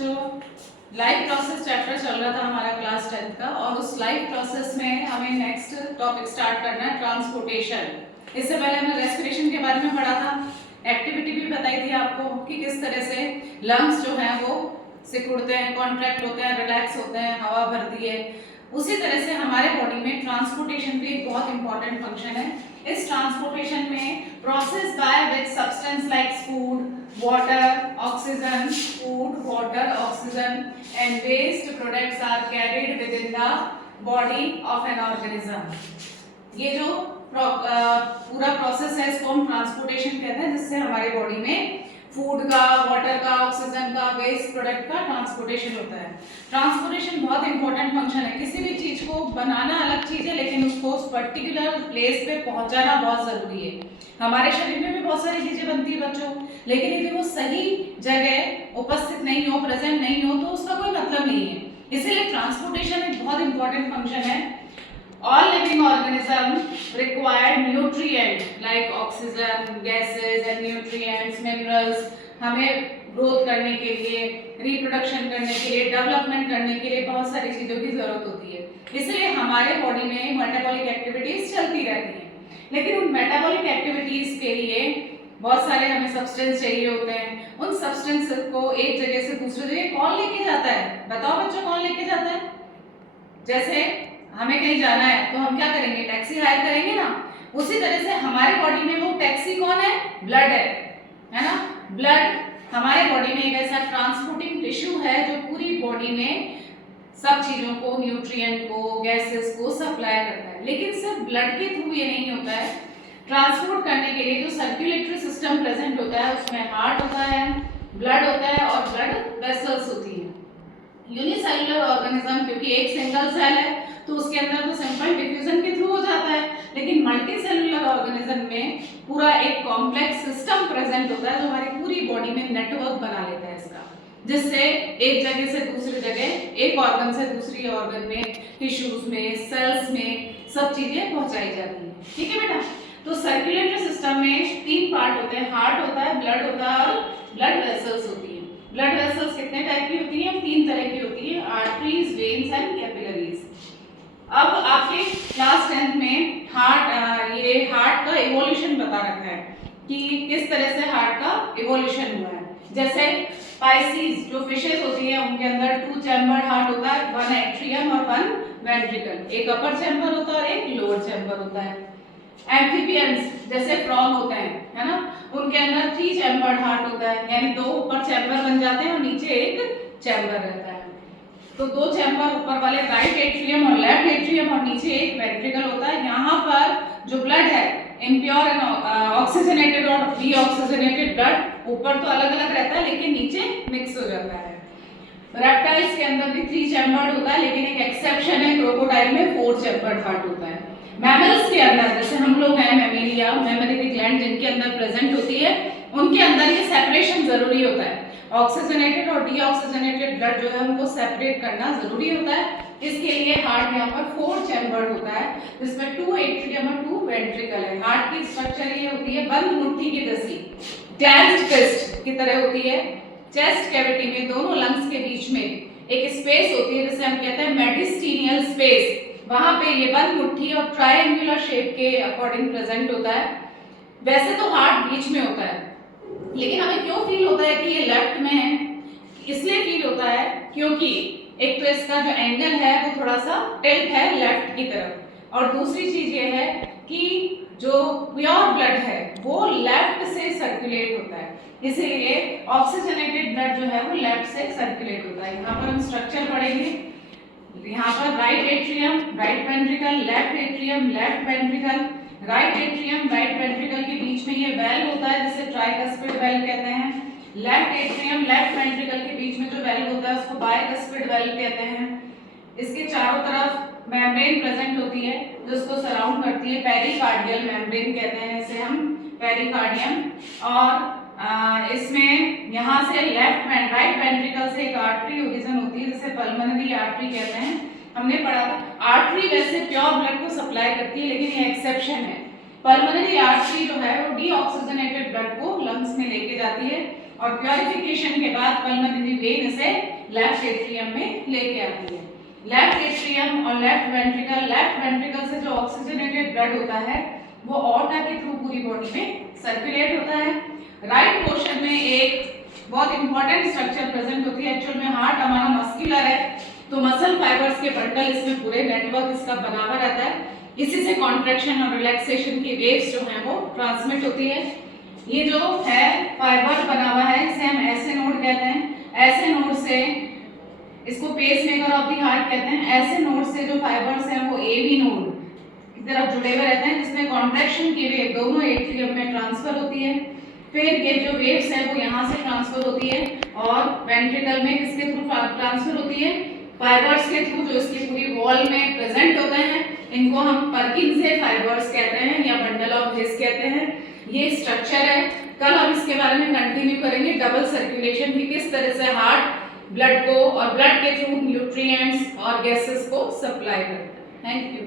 बच्चों, life process chapter चल रहा था हमारा क्लास 10 का, और उस लाइफ प्रोसेस में हमें नेक्स्ट टॉपिक स्टार्ट करना है ट्रांसपोर्टेशन। इससे पहले हमने रेस्पिरेशन के बारे में पढ़ा था, एक्टिविटी भी बताई थी आपको कि किस तरह से लंग्स जो हैं वो सिकुड़ते हैं, कॉन्ट्रैक्ट होते हैं, रिलैक्स होते हैं, हवा भरती है। उसी तरह से हमारे बॉडी में ट्रांसपोर्टेशन भी एक बहुत इंपॉर्टेंट फंक्शन है। इस ट्रांसपोर्टेशन में process by which substance like food, water, oxygen, food, water, oxygen and waste products are carried within the body of an organism. ये जो पूरा प्रोसेस है इसको हम ट्रांसपोर्टेशन कहते हैं, जिससे हमारी बॉडी में फूड का, वाटर का, ऑक्सीजन का, वेस्ट प्रोडक्ट का ट्रांसपोर्टेशन होता है। ट्रांसपोर्टेशन बहुत इंपॉर्टेंट फंक्शन है। किसी भी चीज को बनाना अलग चीज है, लेकिन उसको उस पर्टिकुलर प्लेस पे पहुंचाना बहुत जरूरी है। हमारे शरीर में भी बहुत सारी चीजें बनती है बच्चों, लेकिन यदि वो सही जगह उपस्थित नहीं हो, प्रेजेंट नहीं हो, तो उसका कोई मतलब नहीं है। इसीलिए ट्रांसपोर्टेशन एक बहुत इंपॉर्टेंट फंक्शन है। All living organisms require nutrients like oxygen, gases and nutrients, minerals. हमें ग्रोथ करने के लिए, रिप्रोडक्शन करने के लिए, डेवलपमेंट करने के लिए बहुत सारी चीजों की जरूरत होती है। इसलिए हमारे बॉडी में मेटाबॉलिक एक्टिविटीज चलती रहती हैं। लेकिन उन मेटाबॉलिक एक्टिविटीज के लिए बहुत सारे हमें सब्सटेंस चाहिए होते हैं। उन सब्सटेंस को एक जगह से दूसरी जगह कौन लेके जाता है? बताओ बच्चों, कौन लेके जाता है? जैसे हमें कहीं जाना है तो हम क्या करेंगे? टैक्सी हायर करेंगे ना। उसी तरह से हमारे बॉडी में वो टैक्सी कौन है? ब्लड है ना। ब्लड हमारे बॉडी में एक ऐसा ट्रांसपोर्टिंग टिश्यू है जो पूरी बॉडी में सब चीजों को, न्यूट्रिएंट को, गैसेस को सप्लाई करता है। लेकिन सिर्फ ब्लड के थ्रू ये नहीं होता है। ट्रांसपोर्ट करने के लिए जो सर्कुलेटरी सिस्टम प्रेजेंट होता है उसमें हार्ट होता है, ब्लड होता है और ब्लड वेसल्स होती है। यूनिसेलुलर ऑर्गेनिज्म क्योंकि एक सिंगल सेल है तो उसके अंदर तो सिंपल डिफ्यूजन के थ्रू हो जाता है, लेकिन मल्टी सेलुलर ऑर्गेनिज्म में पूरा एक कॉम्प्लेक्स सिस्टम प्रेजेंट होता है जो हमारी पूरी बॉडी में नेटवर्क बना लेता है इसका, जिससे एक जगह से दूसरी जगह, एक ऑर्गन से दूसरी ऑर्गन में, टिश्यूज में, सेल्स में सब चीजें पहुंचाई जाती है। ठीक है बेटा। तो सर्कुलेटरी सिस्टम में 3 पार्ट होते हैं, हार्ट होता है, ब्लड होता है और ब्लड वेसल्स होती है। ब्लड वेसल्स कितने टाइप की होती है? 3 तरह की होती है, आर्टरीज, वेन्स एंड कैपिलरीज। अब आपके क्लास 10th में हार्ट का इवोल्यूशन बता रखा है कि किस तरह से हार्ट का इवोल्यूशन हुआ है। जैसे पाइसीज जो फिशेस होती है उनके अंदर 2 चैम्बर्ड हार्ट होता है, 1 एट्रियम और 1 वेंट्रिकल। एक अपर चैम्बर होता है और एक लोअर चैम्बर होता है। एम्फीबियंस जैसे फ्रॉग होते हैं, है ना, उनके अंदर 3 चैम्बर्ड हार्ट होता है, यानी 2 ऊपर चैम्बर बन जाते हैं और नीचे एक चैम्बर रहता है। तो 2 चैम्बर ऊपर वाले राइट एट्रियम और लेफ्ट एट्रियम और नीचे एक वेंट्रिकल होता है। यहाँ पर जो ब्लड है, इम्प्योर एंड ऑक्सीजनेटेड और डीऑक्सीजनेटेड ब्लड ऊपर तो अलग अलग रहता है लेकिन नीचे मिक्स हो जाता है। रेप्टाइल्स के अंदर भी 3 चैम्बर्ड होता है, लेकिन एक एक्सेप्शन है, क्रोकोडाइल में 4 चैम्बर्ड हार्ट होता है। मैमल्स के अंदर जैसे हम लोग हैं, मैमेलिया, मैमरी ग्लैंड जिनके अंदर प्रेजेंट होती है, उनके अंदर ये सेपरेशन जरूरी होता है। ऑक्सीजनेटेड और डीऑक्सीजनेटेड ब्लड जो है उनको सेपरेट करना जरूरी होता है। इसके लिए हार्ट यहाँ पर 4 चैम्बर्ड होता है, जिसमें 2 एट्रियम और 2 वेंट्रिकल है। हार्ट की स्ट्रक्चर ये होती है बंद मुट्ठी की जैसी, क्लेंज्ड फिस्ट की तरह होती है। चेस्ट कैविटी में दोनों लंग्स के बीच में एक स्पेस होती है जिसे हम कहते हैं मेडिस्टीनियल स्पेस। वहां पे ये बंद मुट्ठी और ट्रायंगुलर शेप के अकॉर्डिंग प्रेजेंट होता है। वैसे तो हार्ट बीच में होता है, लेकिन हमें क्यों फील होता है कि ये लेफ्ट में है? इसलिए फील होता है क्योंकि एक तो इसका जो एंगल है वो थोड़ा सा टिल्ट है लेफ्ट की तरफ, और दूसरी चीज ये है कि जो प्योर ब्लड है वो लेफ्ट से सर्कुलेट होता है, इसीलिए ऑक्सीजनेटेड ब्लड जो है वो लेफ्ट से सर्कुलेट होता है। यहाँ पर हम स्ट्रक्चर पढ़ेंगे। यहाँ पर right atrium, right ventricle, left atrium, left ventricle, right atrium, right ventricle के बीच में ये वेल्व होता है जिसे ट्राइकस्पिड वेल्व कहते हैं। लेफ्ट एट्रियम, लेफ्ट वेंट्रिकल के बीच में जो वेल्व होता है उसको बाइकस्पिड वेल्व कहते हैं। इसके चारों तरफ मेम्ब्रेन प्रेजेंट होती है जो उसको सराउंड करती है, पेरिकार्डियल मेम्ब्रेन कहते हैं इसे हम, पेरिकार्डियम। और इसमें यहाँ से लेफ्ट राइट वेंट्रिकल से एक आर्टरी ओरिजिन होती है जिसे पल्मोनरी आर्टरी कहते हैं। हमने पढ़ा था आर्टरी वैसे प्योर ब्लड को सप्लाई करती है, लेकिन ये एक्सेप्शन है। पल्मोनरी आर्टरी जो है वो डीऑक्सीजनेटेड ब्लड को लंग्स में लेके जाती है और प्योरिफिकेशन के बाद पल्मोनरी वेन इसे लेफ्ट एट्रियम में लेके आती है। लेफ्ट एट्रियम और लेफ्ट वेंट्रिकल से जो ऑक्सीजनेटेड ब्लड होता है वो ऑर्टा के थ्रू पूरी बॉडी में सर्कुलेट होता है। राइट पोर्शन में एक बहुत इंपॉर्टेंट स्ट्रक्चर प्रेजेंट होती है। एक्चुअल में हार्ट हमारा मस्कुलर है, तो मसल फाइबर्स के बंडल इसमें पूरे नेटवर्क इसका बना हुआ रहता है। इसी से कॉन्ट्रैक्शन और रिलैक्सेशन की वेव्स जो हैं वो ट्रांसमिट होती है। ये जो है फाइबर बना हुआ है इसे हम ऐसे नोड कहते हैं। ऐसे नोड से इसको पेसमेकर ऑफ द हार्ट कहते हैं। ऐसे नोड से जो फाइबर्स हैं वो एवी नोड की तरफ जुड़े हुए रहते हैं, जिसमें कॉन्ट्रैक्शन की वेव दोनों एट्रियम में ट्रांसफर होती है। फिर ये जो वेव्स है वो यहाँ से ट्रांसफर होती है और वेंट्रिकल में किसके थ्रू ट्रांसफर होती है? फाइबर्स के थ्रू, जो इसकी पूरी वॉल में प्रेजेंट होते हैं। इनको हम परकिंसे फाइबर्स कहते हैं या बंडल ऑफ हिस कहते हैं। ये स्ट्रक्चर है। कल हम इसके बारे में कंटिन्यू करेंगे, डबल सर्कुलेशन की किस तरह से हार्ट ब्लड को और ब्लड के थ्रू न्यूट्रिएंट्स और गैसेस को सप्लाई करता है। Thank you.